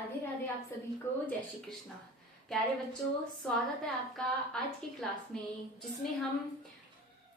राधे राधे आप सभी को, जय श्री कृष्णा। प्यारे बच्चों, स्वागत है आपका आज की क्लास में, जिसमें हम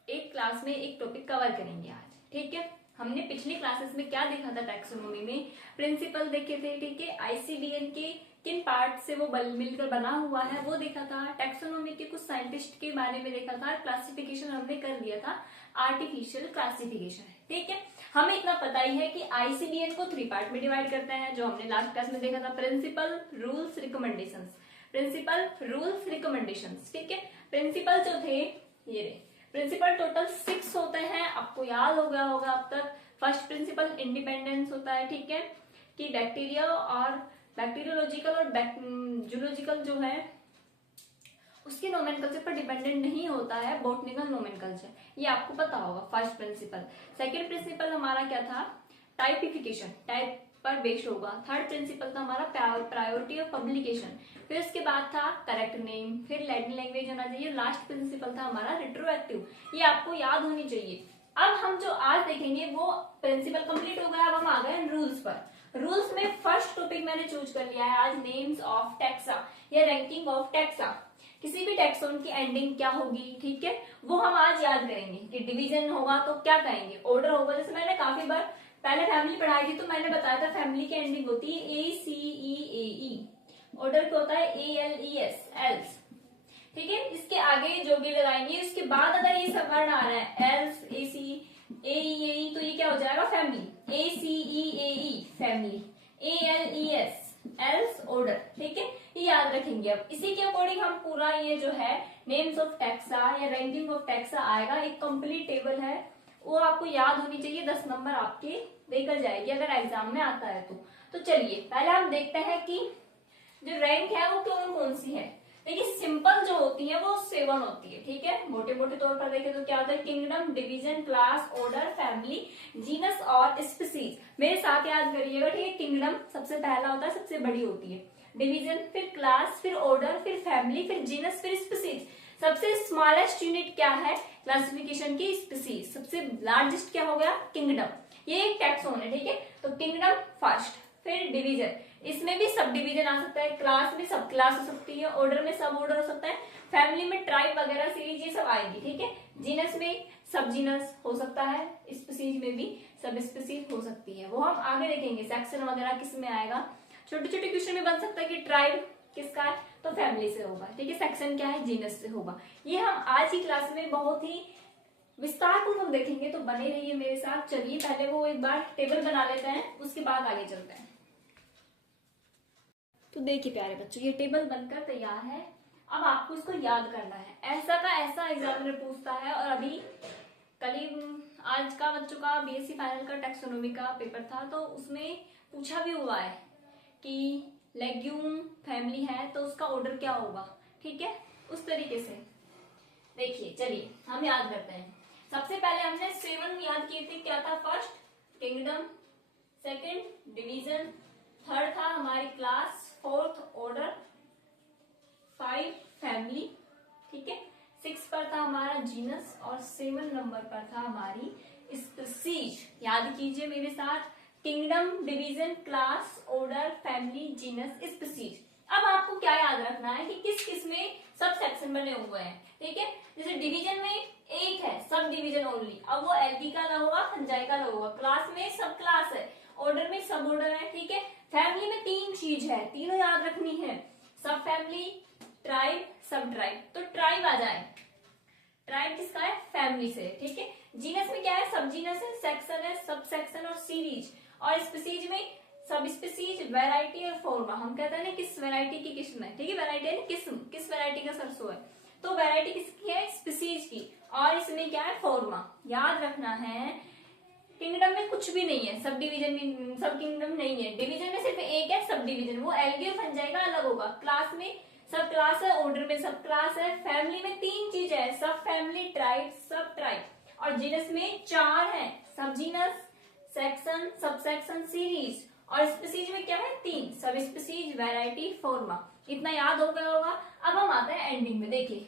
एक क्लास में एक टॉपिक कवर करेंगे आज। ठीक है, हमने पिछली क्लासेस में क्या देखा था? टैक्सोनॉमी में प्रिंसिपल देखे थे। ठीक है, आईसीडीएन के किन पार्ट से वो मिलकर बना हुआ है वो देखा था। टैक्सोनॉमी के कुछ साइंटिस्ट के बारे में देखा था। क्लासिफिकेशन हमने कर दिया था, आर्टिफिशियल क्लासिफिकेशन। ठीक है, हमें इतना पता ही है कि आईसीडीएन को 3 पार्ट में डिवाइड करता है, जो हमने लास्ट क्लास में देखा था। Principle, rules, recommendations. Principle, rules, recommendations. ठीक है, प्रिंसिपल जो थे ये रहे। प्रिंसिपल टोटल 6 होते हैं, आपको याद हो गया होगा अब तक। फर्स्ट प्रिंसिपल इंडिपेंडेंस होता है। ठीक है, कि बैक्टीरिया और बैक्टीरियोलॉजिकल और जूलॉजिकल जो है उसके नोमेनकल्चर पर डिपेंडेंट नहीं होता है, बॉटनिकल नोमेनकल्चर, ये आपको पता होगा। First principle. सेकंड प्रिंसिपल हमारा क्या था? टाइपिफिकेशन, टाइप पर बेस्ड होगा। थर्ड प्रिंसिपल था हमारा प्रायोरिटी ऑफ पब्लिकेशन। फिर उसके बाद था करेक्ट नेम, फिर लैटिन लैंग्वेज होना चाहिए। लास्ट प्रिंसिपल था हमारा रिट्रोएक्टिव। ये आपको याद होनी चाहिए। अब हम जो आज देखेंगे वो प्रिंसिपल कंप्लीट हो गया। अब हम आ गए रूल्स पर। रूल्स में फर्स्ट टॉपिक मैंने चूज कर लिया है आज, नेम्स ऑफ टैक्सा या रैंकिंग ऑफ टैक्सा। किसी भी टैक्सोन की एंडिंग क्या होगी, ठीक है, वो हम आज याद करेंगे। कि डिवीजन होगा तो क्या कहेंगे, ऑर्डर होगा। जैसे मैंने काफी बार पहले फैमिली पढ़ाई थी तो मैंने बताया था फैमिली की एंडिंग होती है ACEAE। ऑर्डर क्या होता है? ALES, else. ठीक है, इसके आगे जो भी लगाएंगे उसके बाद अगर ये सब वर्ड आ रहा है एल्स, ACEAE, तो ये क्या हो जाएगा? Family. ACEAE family, ALES else order. ठीक है, ये याद रखेंगे। अब इसी के अकॉर्डिंग हम पूरा ये जो है नेम्स ऑफ टैक्सा या रैंकिंग ऑफ टैक्सा आएगा। एक कंप्लीट टेबल है, वो आपको याद होनी चाहिए। 10 नंबर आपके देकर जाएगी अगर एग्जाम में आता है तो चलिए पहले हम देखते हैं कि जो रैंक है वो कौन कौन सी है। देखिए, सिंपल जो होती है वो 7 होती है। ठीक है, मोटे मोटे तौर पर देखें तो क्या होता है? Kingdom, division, class, order, family, genus और स्पीसीज। मेरे साथ याद करिएगा। ठीक है, किंगडम सबसे पहला होता है, सबसे बड़ी होती है। डिवीजन, फिर क्लास, फिर ऑर्डर, फिर फैमिली, फिर जीनस, फिर स्पीसीज। सबसे स्मॉलेस्ट यूनिट क्या है क्लासिफिकेशन की? स्पीसीज। सबसे लार्जेस्ट क्या हो गया? किंगडम। ये एक टैक्सोन है। ठीक है, तो किंगडम फर्स्ट, फिर डिवीजन, इसमें भी सब डिवीजन आ सकता है। क्लास में सब क्लास हो सकती है, ऑर्डर में सब ऑर्डर हो सकता है, फैमिली में ट्राइब वगैरह सीरीज ये सब आएगी। ठीक है, जीनस में सब जीनस हो सकता है, स्पीसीज में भी सब स्पीसीज हो सकती है। वो हम आगे देखेंगे सेक्शन वगैरह किस में आएगा। छोटे छोटे क्वेश्चन में बन सकता है कि ट्राइब किसका है, तो फैमिली से होगा। ठीक है, सेक्शन क्या है? जीनस से होगा। ये हम आज की क्लास में बहुत ही विस्तार पूर्वक देखेंगे, तो बने रहिए मेरे साथ। चलिए पहले वो एक बार टेबल बना लेते हैं, उसके बाद आगे चलते हैं। तो देखिए प्यारे बच्चों, ये टेबल बनकर तैयार है। अब आपको इसको याद करना है। ऐसा का ऐसा एग्जामिनर पूछता है। और अभी कल ही आज का बच्चों का बीएससी फाइनल का टैक्सोनॉमी का पेपर था, तो उसमें पूछा भी हुआ है कि लेग्यूम फैमिली है तो उसका ऑर्डर क्या होगा। ठीक है, उस तरीके से देखिए। चलिए हम याद करते हैं। सबसे पहले हमने 7 याद किए थे। क्या था? First kingdom, second division, third था हमारी क्लास, फोर्थ ऑर्डर, 5 फैमिली। ठीक है, 6 पर था हमारा जीनस और 7 नंबर पर था हमारी स्पीसीज। याद कीजिए मेरे साथ, kingdom, division, class, order, family, genus, species. अब आपको क्या याद रखना है कि किस किस में सब सेक्शन बने हुए हैं। ठीक है, जैसे डिवीजन में एक है सब डिवीजन ओनली, अब वो एल्गी का अलग होगा, फंजाई का अलग होगा। क्लास में सब क्लास है, ऑर्डर में सब ऑर्डर है। ठीक है, फैमिली में 3 चीज है, तीनों याद रखनी है। सब फैमिली, ट्राइब, सब ट्राइब। तो ट्राइब आ जाए, ट्राइब किसका है? फैमिली से। ठीक है, जीनस में क्या है? सब जीनस है, सेक्शन है, सब सेक्शन और सीरीज। और स्पीसीज में सब स्पीसीज, वैरायटी और फॉर्मा। हम कहते हैं ना किस वैरायटी की किस्म है। ठीक है, वैरायटी है ना किस्म, किस वैरायटी का सरसों है, तो वैरायटी किसकी है? स्पीसीज की। और इसमें क्या है? फॉर्मा। याद रखना है किंगडम में कुछ भी नहीं है, सब डिवीजन में सब किंगडम नहीं है। डिवीजन में सिर्फ एक है सब डिवीजन, वो एल्गी और फंजाई का अलग होगा। क्लास में सब क्लास है, ऑर्डर में सब क्लास है, फैमिली में 3 चीज है, सब फैमिली, ट्राइब, सब ट्राइब। और जीनस में 4 है, सब genus, section, sub section, series. और स्पीसीज में क्या है? 3, सब स्पीसीज, वैरायटी, फॉर्मा। इतना याद हो गया होगा। अब हम आते हैं एंडिंग में। देखिए,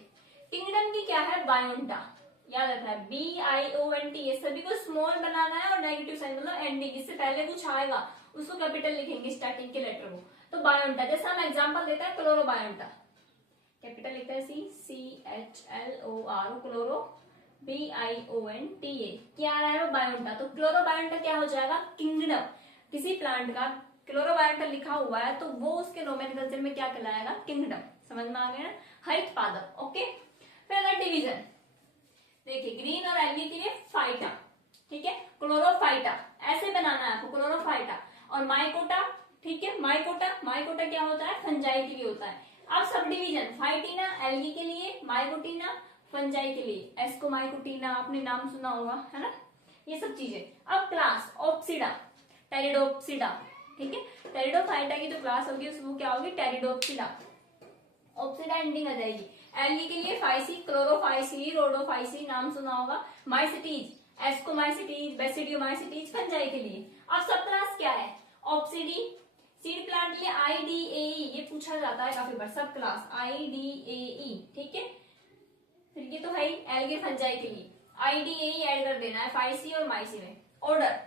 किंगडम की क्या है? बायोन्टा। याद रखना है, BIONT। ये सभी को स्मॉल बनाना है और नेगेटिव साइन मतलब एंडिंग। इससे पहले कुछ आएगा उसको कैपिटल लिखेंगे स्टार्टिंग के लेटर को। तो बायोन्टा, जैसे हम एग्जांपल देते हैं क्लोरोबायोन्टा, कैपिटल लिखते हैं CHLORO, क्लोरो BIONTA, क्या आ रहा है वो बायोन्टा। तो क्लोरोबायोन्टा क्या हो जाएगा, किंगडम। किसी प्लांट का क्लोरोबायोन्टा लिखा हुआ है तो वो उसके नोमेनक्लेचर में क्या कहलाएगा, किंगडम। समझ में आ गया ना, हरित पादप। ओके, फिर अगर डिवीजन देखिए, ग्रीन और एल्गी के लिए फाइटा, ठीक है, क्लोरोफाइटा ऐसे बनाना है आपको, क्लोरोफाइटा। और माइकोटा, ठीक है, माइकोटा क्या होता है, फंजाई के लिए होता है। अब सब डिवीजन, फाइटिना एल्गी के लिए, माइकोटिना फंजाई के लिए, एस्कोमाइकोटिना आपने नाम सुना होगा, है ना, ये सब चीजें। अब क्लास ओप्सिडा, टेरिडोप्सिडा, ठीक है, टेरिडोफाइटा की जो क्लास होगी वो क्या होगी, टेरिडोप्सिडा। ओप्सिडा एंडिंग आ जाएगी। एल्गी के लिए फाइसी, क्लोरोफाइसी, रोडोफाइसी नाम सुना होगा। माइसिटीज, एस्कोमाइसिटीज, बेसिडियोमाइसिटीज फंजाई के लिए। अब सब क्लास क्या है, ऑप्सिडी, सीड प्लांट के लिए IDAE, ये पूछा जाता है काफी बार, सब क्लास IDAE, ठीक है। फिर ये तो है ही एल्गे फंजाई के लिए, IDAE ऐड कर देना है फाइसी और माइसी में। ऑर्डर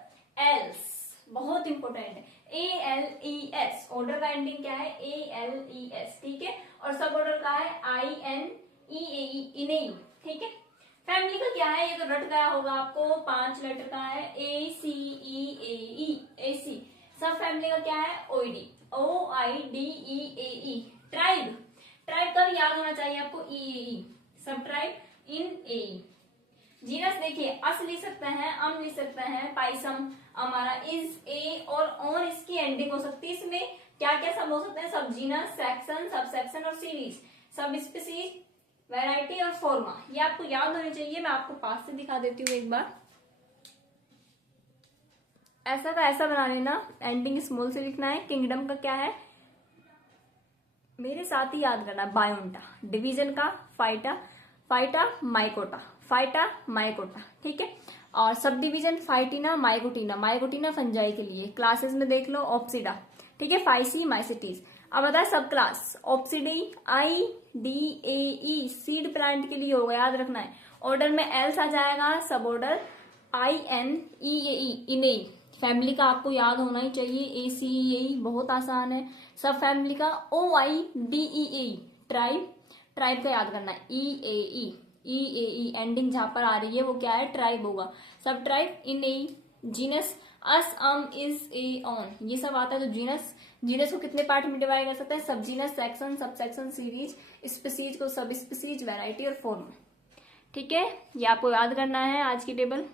एल्स, बहुत इंपॉर्टेंट है, ALES, ऑर्डर का एंडिंग क्या है, ALES, ठीक है। और सब ऑर्डर का है INEAE, इनेई, ठीक है। फैमिली का क्या है, ये तो रट गया होगा आपको, 5 लेटर का है, ACEAE, AC। सब फैमिली का क्या है, OID, OIDEAE। ट्राइब, ट्राइब का भी याद होना चाहिए आपको, EAE, सब ट्राइब इन AE। जीनस देखिए, अस लिख सकते हैं, लिख सकते हैं, पाइसम, हमारा इज, ए और ऑन इसकी एंडिंग हो सकती है। इसमें क्या क्या सब हो सकते हैं, सब जीनस, सेक्शन, सब सेक्शन और सीरीज, सब स्पीसीज, वैरायटी और फॉर्मा, ये आपको याद होनी चाहिए। मैं आपको पास से दिखा देती हूँ एक बार, ऐसा का ऐसा बना लेना, एंडिंग स्मॉल से लिखना है। किंगडम का क्या है, मेरे साथ ही याद करना, बायोन्टा। डिवीजन का फाइटा, माइकोटा, ठीक है। और सब डिवीजन फाइटिना, माइकोटिना फंजाई के लिए। क्लासेस में देख लो, ऑप्सिडा, ठीक है, फाइसी, माइसिटीज। अब बताए सब क्लास, ऑप्सिडी, IDAE, सीड प्लांट के लिए होगा, याद रखना है। ऑर्डर में एल्स आ जाएगा, सब ऑर्डर INEAE, इनेई। फैमिली का आपको याद होना ही चाहिए, ACEAE, बहुत आसान है। सब फैमिली का OIDEAE, ट्राइब का याद करना है, EAE, एंडिंग जहां पर आ रही है वो क्या है, ट्राइब होगा। सब tribe in A. Genus us, is, A, on, ये सब आता है। तो जीनस को कितने पार्ट में डिवाइड कर सकते हैं, सब genus, section, sub section, series, species को सब स्पीसीज, वैरायटी और फॉर्म, ठीक है। ये आपको याद करना है आज की टेबल।